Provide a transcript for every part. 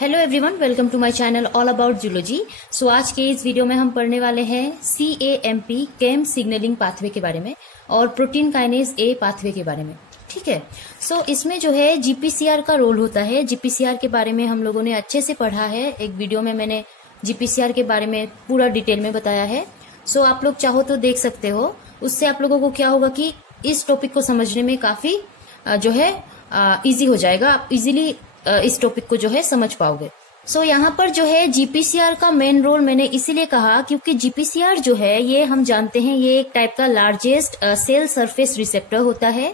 Hello everyone, welcome to my channel all about zoology. So आज के इस video में हम पढ़ने वाले हैं CAMP केम सिग्नलिंग पाथवे के बारे में और प्रोटीन काइनेज ए पाथवे के बारे में। ठीक है, सो इसमें जो है GPCR का रोल होता है। GPCR के बारे में हम लोगों ने अच्छे से पढ़ा है। एक वीडियो में मैंने GPCR के बारे में पूरा डिटेल में बताया है। सो आप लोग चाहो तो देख सकते हो। उससे आप लोगों को क्या होगा कि इस टॉपिक को समझने में काफी जो है इजी हो जाएगा। आप इजीली इस टॉपिक को जो है समझ पाओगे। सो यहाँ पर जो है GPCR का मेन रोल मैंने इसीलिए कहा क्योंकि GPCR जो है ये हम जानते हैं ये एक टाइप का लार्जेस्ट सेल सरफेस रिसेप्टर होता है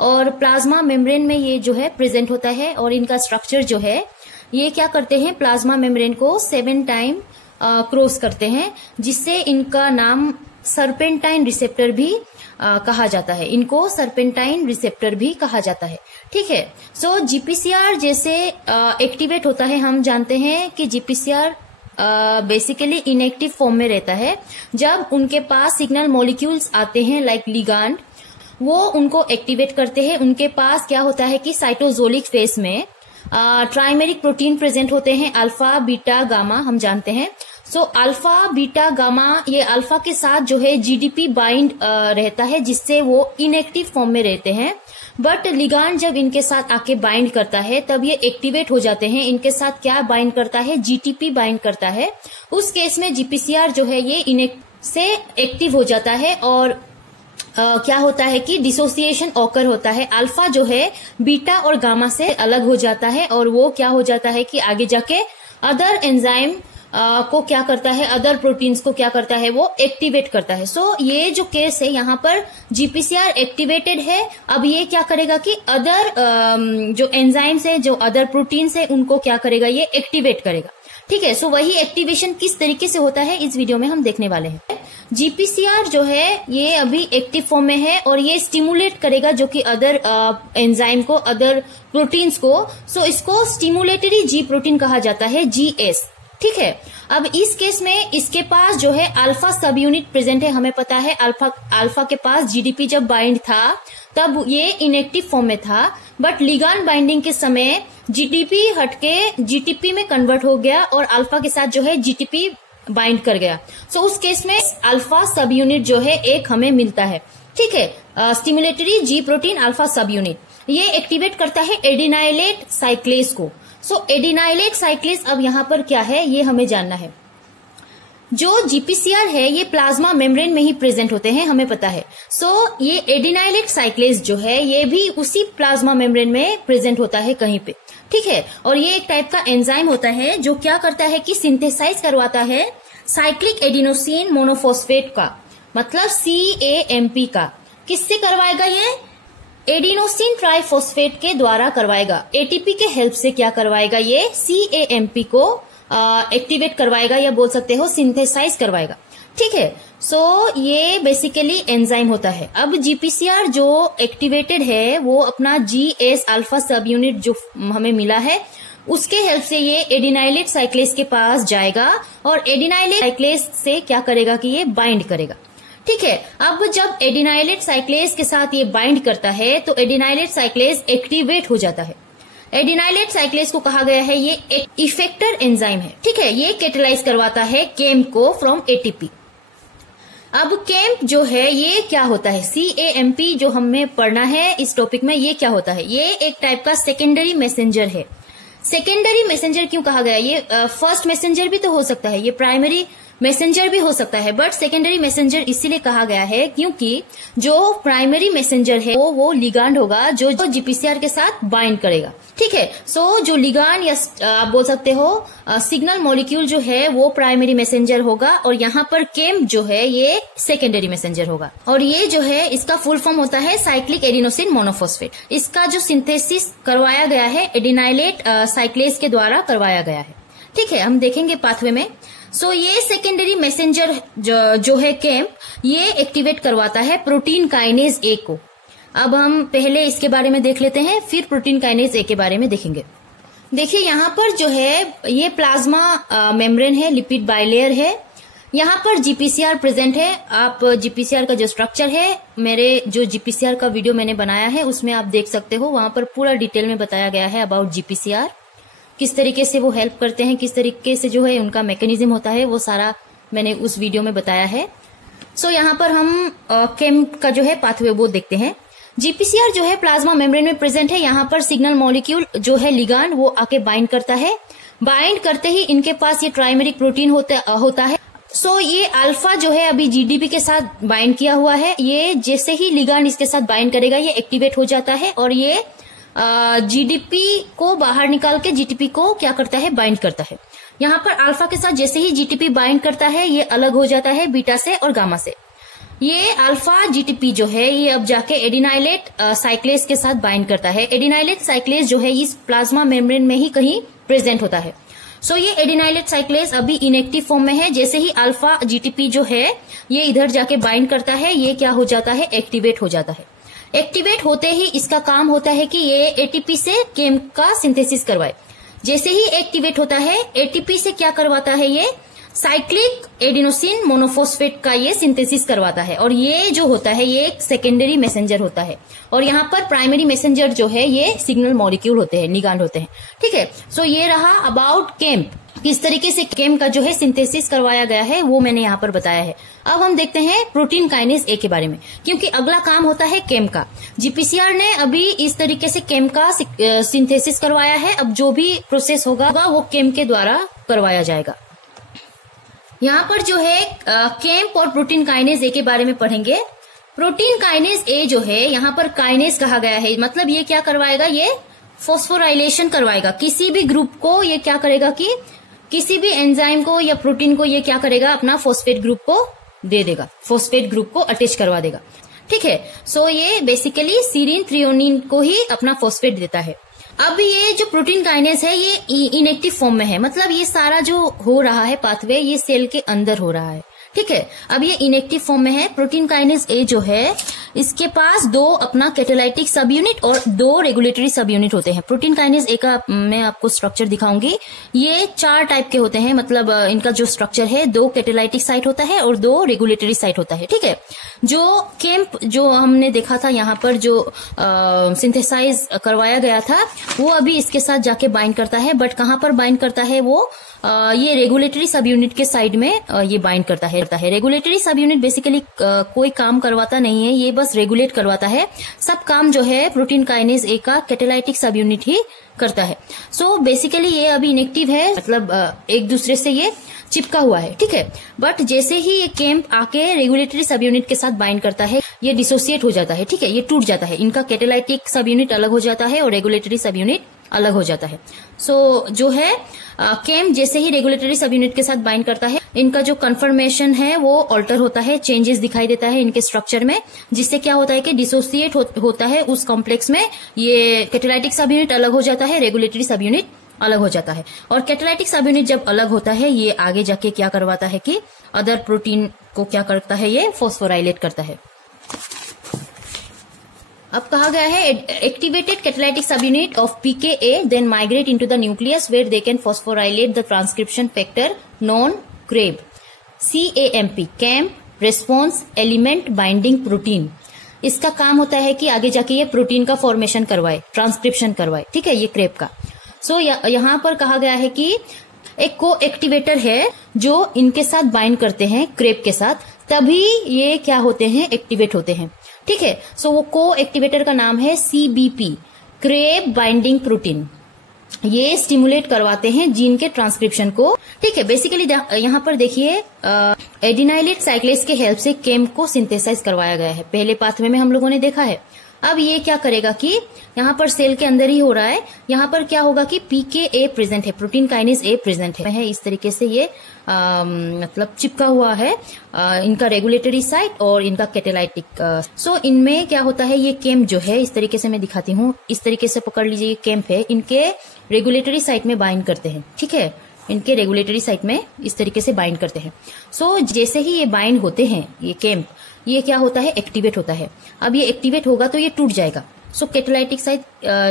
और प्लाज्मा मेम्ब्रेन में ये जो है प्रेजेंट होता है। और इनका स्ट्रक्चर जो है ये क्या करते हैं, प्लाज्मा मेम्ब्रेन को 7 टाइम क्रॉस करते हैं, जिससे इनका नाम सर्पेंटाइन रिसेप्टर भी कहा जाता है। इनको सर्पेंटाइन रिसेप्टर भी कहा जाता है। ठीक है, सो GPCR जैसे एक्टिवेट होता है, हम जानते हैं कि GPCR बेसिकली इनएक्टिव फॉर्म में रहता है। जब उनके पास सिग्नल मॉलिक्यूल्स आते हैं लाइक लिगांड, वो उनको एक्टिवेट करते हैं। उनके पास क्या होता है कि साइटोजोलिक फेज में ट्राइमेरिक प्रोटीन प्रेजेंट होते हैं, अल्फा बीटा गामा हम जानते हैं। सो अल्फा बीटा गामा, ये अल्फा के साथ जो है GDP बाइंड रहता है, जिससे वो इनएक्टिव फॉर्म में रहते हैं। बट लिगांड जब इनके साथ आके बाइंड करता है तब ये एक्टिवेट हो जाते हैं। इनके साथ क्या बाइंड करता है, GTP बाइंड करता है। उस केस में GPCR जो है ये इनएक्टिव से एक्टिव हो जाता है और क्या होता है कि डिसोसिएशन ऑकर होता है। अल्फा जो है बीटा और गामा से अलग हो जाता है और वो क्या हो जाता है कि आगे जाके अदर एंजाइम को क्या करता है, अदर प्रोटीन्स को क्या करता है, वो एक्टिवेट करता है। सो ये जो केस है यहाँ पर GPCR एक्टिवेटेड है। अब ये क्या करेगा कि अदर जो एंजाइम्स है, जो अदर प्रोटीन्स है, उनको क्या करेगा, ये एक्टिवेट करेगा। ठीक है, सो वही एक्टिवेशन किस तरीके से होता है इस वीडियो में हम देखने वाले हैं। GPCR जो है ये अभी एक्टिव फॉर्म में है और ये स्टिमुलेट करेगा जो कि अदर एंजाइम को, अदर प्रोटीन्स को। सो इसको स्टिमुलेटरी G प्रोटीन कहा जाता है, GS। ठीक है, अब इस केस में इसके पास जो है अल्फा सब यूनिट प्रेजेंट है। हमें पता है अल्फा के पास GDP जब बाइंड था तब ये इनएक्टिव फॉर्म में था, बट लिगांड बाइंडिंग के समय GDP हटके GTP में कन्वर्ट हो गया और अल्फा के साथ जो है GTP बाइंड कर गया। सो उस केस में अल्फा सब यूनिट जो है एक हमें मिलता है। ठीक है, स्टिमुलेटरी G प्रोटीन अल्फा सब यूनिट ये एक्टिवेट करता है एडिनाइलेट साइक्लेज को। सो एडिनाइलेट साइक्लेज अब यहाँ पर क्या है ये हमें जानना है। जो GPCR है ये प्लाज्मा मेम्ब्रेन में ही प्रेजेंट होते हैं, हमें पता है। सो ये एडिनाइलेट साइक्लेज जो है ये भी उसी प्लाज्मा मेम्ब्रेन में प्रेजेंट होता है कहीं पे। ठीक है, और ये एक टाइप का एंजाइम होता है जो क्या करता है कि सिंथेसाइज करवाता है साइक्लिक एडिनोसिन मोनोफॉस्फेट का, मतलब CAMP का। किससे करवाएगा ये? एडिनोसिन ट्राइफॉस्फेट के द्वारा करवाएगा। ATP के हेल्प से क्या करवाएगा, ये CAMP को एक्टिवेट करवाएगा, या बोल सकते हो सिंथेसाइज करवाएगा। ठीक है, सो ये बेसिकली एंजाइम होता है। अब GPCR जो एक्टिवेटेड है वो अपना GS अल्फा सब यूनिट जो हमें मिला है उसके हेल्प से ये एडिनाइलेट साइक्लेज के पास जाएगा और एडिनाइलेट साइक्लेज से क्या करेगा कि ये बाइंड करेगा। ठीक है, अब जब एडिनाइलेट साइक्लेज के साथ ये बाइंड करता है तो एडिनाइलेट साइक्लेज एक्टिवेट हो जाता है। एडिनाइलेट साइक्लेज को कहा गया है ये एक इफेक्टर एंजाइम है। ठीक है, ये कैटेलाइज करवाता है केम्प को फ्रॉम ATP। अब केम्प जो है ये क्या होता है, CAMP जो हमें पढ़ना है इस टॉपिक में, ये क्या होता है, ये एक टाइप का सेकेंडरी मैसेंजर है। सेकेंडरी मैसेंजर क्यों कहा गया, ये फर्स्ट मैसेंजर भी तो हो सकता है, ये प्राइमरी मैसेंजर भी हो सकता है, बट सेकेंडरी मैसेंजर इसीलिए कहा गया है क्योंकि जो प्राइमरी मैसेंजर है वो लिगांड होगा जो GPCR के साथ बाइंड करेगा। ठीक है, सो जो लिगांड या आप बोल सकते हो सिग्नल मॉलिक्यूल जो है वो प्राइमरी मैसेंजर होगा और यहाँ पर केम्प जो है ये सेकेंडरी मैसेंजर होगा। और ये जो है इसका फुल फॉर्म होता है साइक्लिक एडिनोसिन मोनोफॉस्फेट। इसका जो सिंथेसिस करवाया गया है एडिनाइलेट साइक्लेज के द्वारा करवाया गया है। ठीक है, हम देखेंगे पाथवे में। सो ये सेकेंडरी मैसेंजर जो है केम्प, ये एक्टिवेट करवाता है प्रोटीन काइनेज ए को। अब हम पहले इसके बारे में देख लेते हैं, फिर प्रोटीन काइनेज ए के बारे में देखेंगे। देखिए यहाँ पर जो है ये प्लाज्मा मेम्ब्रेन है, लिपिड बाइलेयर है। यहाँ पर GPCR प्रेजेंट है। आप GPCR का जो स्ट्रक्चर है, मेरे जो GPCR का वीडियो मैंने बनाया है उसमें आप देख सकते हो, वहां पर पूरा डिटेल में बताया गया है अबाउट GPCR। किस तरीके से वो हेल्प करते हैं, किस तरीके से जो है उनका मैकेनिज्म होता है, वो सारा मैंने उस वीडियो में बताया है। सो यहाँ पर हम केम का जो है पाथवे वो देखते हैं। जीपीसीआर जो है प्लाज्मा मेम्ब्रेन में प्रेजेंट है। यहाँ पर सिग्नल मॉलिक्यूल जो है लिगांड वो आके बाइंड करता है। बाइंड करते ही इनके पास ये ट्राइमेरिक प्रोटीन होता है। सो ये अल्फा जो है अभी जीडीपी के साथ बाइंड किया हुआ है। ये जैसे ही लिगांड इसके साथ बाइंड करेगा ये एक्टिवेट हो जाता है और ये जीडीपी को बाहर निकाल के जीटीपी को क्या करता है, बाइंड करता है। यहाँ पर अल्फा के साथ जैसे ही जीटीपी बाइंड करता है ये अलग हो जाता है बीटा से और गामा से। ये अल्फा जीटीपी जो है ये अब जाके एडिनाइलेट साइक्लेज के साथ बाइंड करता है। एडिनाइलेट साइक्लेज जो है इस प्लाज्मा मेम्ब्रेन में ही कहीं प्रेजेंट होता है। सो ये एडिनाइलेट साइक्लेज अभी इनएक्टिव फॉर्म में है। जैसे ही अल्फा जीटीपी जो है ये इधर जाके बाइंड करता है ये क्या हो जाता है, एक्टिवेट हो जाता है। एक्टिवेट होते ही इसका काम होता है कि ये एटीपी से केम का सिंथेसिस करवाए। जैसे ही एक्टिवेट होता है एटीपी से क्या करवाता है, ये साइक्लिक एडिनोसिन मोनोफॉस्फेट का ये सिंथेसिस करवाता है। और ये जो होता है ये एक सेकेंडरी मैसेंजर होता है और यहाँ पर प्राइमरी मैसेंजर जो है ये सिग्नल मॉलिक्यूल होते हैं, लिगांड होते हैं। ठीक है, सो ये रहा अबाउट केम। किस तरीके से केम का जो है सिंथेसिस करवाया गया है वो मैंने यहाँ पर बताया है। अब हम देखते हैं प्रोटीन काइनेज ए के बारे में, क्योंकि अगला काम होता है केम का। जीपीसीआर ने अभी इस तरीके से केम का सिंथेसिस करवाया है। अब जो भी प्रोसेस होगा वो केम के द्वारा करवाया जाएगा। यहाँ पर जो है केम और प्रोटीन काइनेज ए के बारे में पढ़ेंगे। प्रोटीन काइनेज ए जो है यहाँ पर काइनेज कहा गया है, मतलब ये क्या करवाएगा, ये फॉस्फोराइलेशन करवाएगा। किसी भी ग्रुप को ये क्या करेगा कि किसी भी एंजाइम को या प्रोटीन को ये क्या करेगा, अपना फॉस्फेट ग्रुप को दे देगा, फॉस्फेट ग्रुप को अटैच करवा देगा। ठीक है, सो ये बेसिकली सीरीन थ्रियोनिन को ही अपना फॉस्फेट देता है। अब ये जो प्रोटीन काइनेज है ये इनएक्टिव फॉर्म में है, मतलब ये सारा जो हो रहा है पाथवे ये सेल के अंदर हो रहा है। ठीक है, अब ये इनएक्टिव फॉर्म में है। प्रोटीन काइनेज ए जो है इसके पास दो अपना कैटालाइटिक सब यूनिट और दो रेगुलेटरी सब यूनिट होते हैं। प्रोटीन काइनेज ए का मैं आपको स्ट्रक्चर दिखाऊंगी। ये 4 टाइप के होते हैं, मतलब इनका जो स्ट्रक्चर है 2 कैटालाइटिक साइट होता है और 2 रेगुलेटरी साइट होता है। ठीक है, जो केम्प जो हमने देखा था यहाँ पर जो सिंथेसाइज करवाया गया था वो अभी इसके साथ जाके बाइंड करता है। बट कहाँ पर बाइंड करता है वो ये रेगुलेटरी सब यूनिट के साइड में ये बाइंड करता है। रेगुलेटरी सब यूनिट बेसिकली कोई काम करवाता नहीं है, ये बस रेगुलेट करवाता है। सब काम जो है प्रोटीन काइनेज ए का कैटालाइटिक सब यूनिट ही करता है। सो बेसिकली ये अभी इनएक्टिव है, मतलब एक दूसरे से ये चिपका हुआ है। ठीक है, बट जैसे ही ये केम्प आके रेगुलेटरी सब यूनिट के साथ बाइंड करता है ये डिसोसिएट हो जाता है। ठीक है, ये टूट जाता है, इनका कैटालाइटिक सब यूनिट अलग हो जाता है और रेगुलेटरी सब यूनिट अलग हो जाता है। सो जो है केम जैसे ही रेगुलेटरी सब यूनिट के साथ बाइंड करता है इनका जो कन्फर्मेशन है वो ऑल्टर होता है, चेंजेस दिखाई देता है इनके स्ट्रक्चर में, जिससे क्या होता है कि डिसोसिएट होता है उस कॉम्प्लेक्स में। ये कैटालाइटिक सब यूनिट अलग हो जाता है, रेगुलेटरी सब यूनिट अलग हो जाता है। और कैटालाइटिक सब यूनिट जब अलग होता है ये आगे जाके क्या करवाता है कि अदर प्रोटीन को क्या करता है, ये फॉस्फोराइलेट करता है। अब कहा गया है activated catalytic subunit of PKA then migrate into the nucleus where they can phosphorylate the transcription factor non CREB CAMP cAMP response element binding protein. इसका काम होता है कि आगे जाके ये प्रोटीन का फॉर्मेशन करवाए, ट्रांसक्रिप्शन करवाए। ठीक है, ये क्रेब का। सो यहाँ पर कहा गया है कि एक को एक्टिवेटर है जो इनके साथ बाइंड करते हैं क्रेब के साथ, तभी ये क्या होते हैं, एक्टिवेट होते हैं। ठीक है, सो वो को एक्टिवेटर का नाम है CBP क्रेब बाइंडिंग प्रोटीन। ये स्टिमुलेट करवाते हैं जीन के ट्रांसक्रिप्शन को। ठीक है, बेसिकली यहाँ पर देखिए एडिनाइलेट साइक्लेज के हेल्प से केम को सिंथेसाइज करवाया गया है। पहले पाथवे में हम लोगों ने देखा है। अब ये क्या करेगा कि यहाँ पर सेल के अंदर ही हो रहा है, यहाँ पर क्या होगा कि PKA प्रेजेंट है, प्रोटीन काइनेज ए प्रेजेंट है। इस तरीके से ये मतलब चिपका हुआ है इनका रेगुलेटरी साइट और इनका कैटालाइटिक। सो इनमें क्या होता है, ये केम जो है इस तरीके से मैं दिखाती हूँ, इस तरीके से पकड़ लीजिए। ये केम्प है, इनके रेगुलेटरी साइट में बाइंड करते हैं। ठीक है, इनके रेगुलेटरी साइट में इस तरीके से बाइंड करते हैं। सो जैसे ही ये बाइंड होते हैं ये केम्प, ये क्या होता है, एक्टिवेट होता है। अब ये एक्टिवेट होगा तो ये टूट जाएगा। सो कैटालाइटिक साइट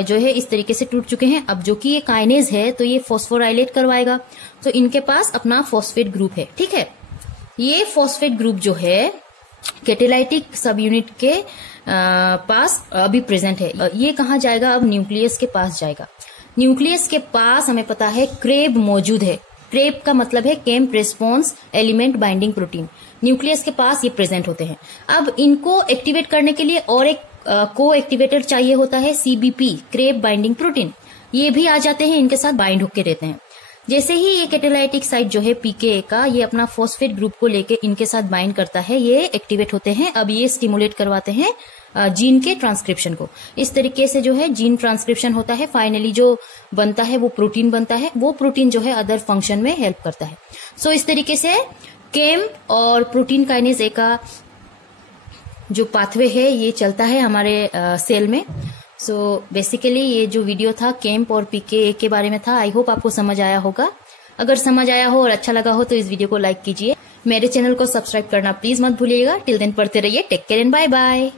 जो है इस तरीके से टूट चुके हैं। अब जो कि ये काइनेज है तो ये फॉस्फोराइलेट करवाएगा, तो इनके पास अपना फॉस्फेट ग्रुप है। ठीक है, ये फॉस्फेट ग्रुप जो है कैटालाइटिक सब यूनिट के पास अभी प्रेजेंट है। ये कहाँ जाएगा, अब न्यूक्लियस के पास जाएगा। न्यूक्लियस के पास हमें पता है क्रेब मौजूद है। क्रेब का मतलब है cAMP response element binding protein. Nucleus के पास ये प्रेजेंट होते हैं। अब इनको एक्टिवेट करने के लिए और एक को एक्टिवेटर चाहिए होता है, CBP क्रेब बाइंडिंग प्रोटीन। ये भी आ जाते हैं, इनके साथ बाइंड होके रहते हैं। जैसे ही ये कैटालाइटिक साइट जो है PKA का, ये अपना फॉस्फेट ग्रुप को लेके इनके साथ बाइंड करता है, ये एक्टिवेट होते हैं। अब ये स्टिमुलेट करवाते हैं जीन के ट्रांसक्रिप्शन को। इस तरीके से जो है जीन ट्रांसक्रिप्शन होता है। फाइनली जो बनता है वो प्रोटीन बनता है। वो प्रोटीन जो है अदर फंक्शन में हेल्प करता है। सो इस तरीके से केम्प और प्रोटीन काइनेज ए का जो पाथवे है ये चलता है हमारे सेल में। सो बेसिकली ये जो वीडियो था केम्प और PKA के बारे में था। आई होप आपको समझ आया होगा। अगर समझ आया हो और अच्छा लगा हो तो इस वीडियो को लाइक कीजिए। मेरे चैनल को सब्सक्राइब करना प्लीज मत भूलिएगा। टिल देन पढ़ते रहिए। Take care and bye bye.